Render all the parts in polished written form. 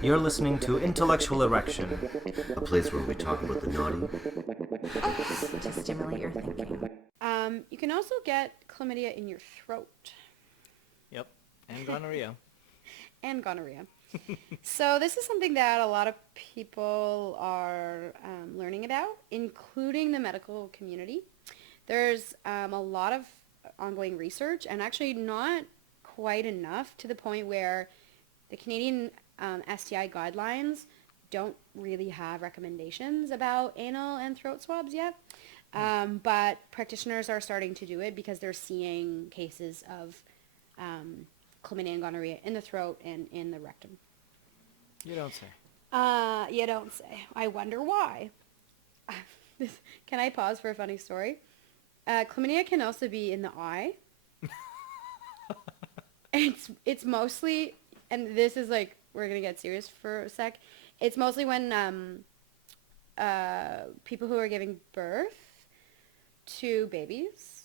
You're listening to Intellectual Erection, a place where we talk about the naughty. To stimulate your thinking. You can also get chlamydia in your throat. Yep, and gonorrhea. And gonorrhea. So this is something that a lot of people are learning about, including the medical community. There's a lot of ongoing research, and actually not quite enough to the point where the Canadian STI guidelines don't really have recommendations about anal and throat swabs yet. But practitioners are starting to do it because they're seeing cases of chlamydia and gonorrhea in the throat and in the rectum. You don't say. You don't say. I wonder why. Can I pause for a funny story? Chlamydia can also be in the eye. It's mostly, and this is like, we're going to get serious for a sec. It's mostly when people who are giving birth to babies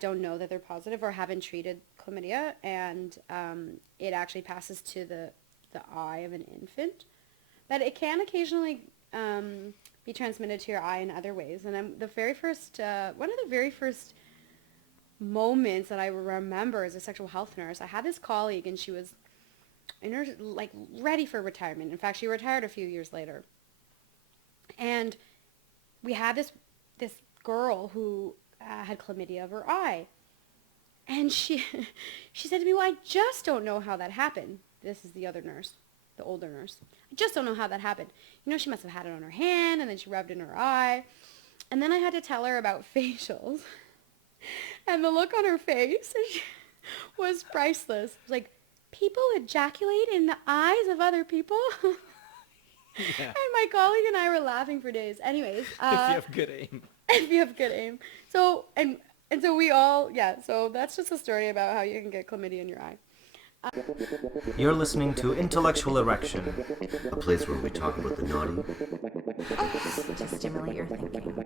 don't know that they're positive or haven't treated chlamydia, and it actually passes to the eye of an infant. But it can occasionally be transmitted to your eye in other ways. And one of the very first moments that I remember as a sexual health nurse, I had this colleague, and she was ready for retirement. In fact, she retired a few years later. And we had this girl who had chlamydia of her eye. And she said to me, well, I just don't know how that happened. This is the other nurse, the older nurse. I just don't know how that happened. She must have had it on her hand, and then she rubbed it in her eye. And then I had to tell her about facials. And the look on her face was priceless. It was like, people ejaculate in the eyes of other people? Yeah. And my colleague and I were laughing for days. Anyways. If you have good aim. If you have good aim. So, and so we all, so that's just a story about how you can get chlamydia in your eye. You're listening to Intellectual Erection, a place where we talk about the naughty. To stimulate your thinking.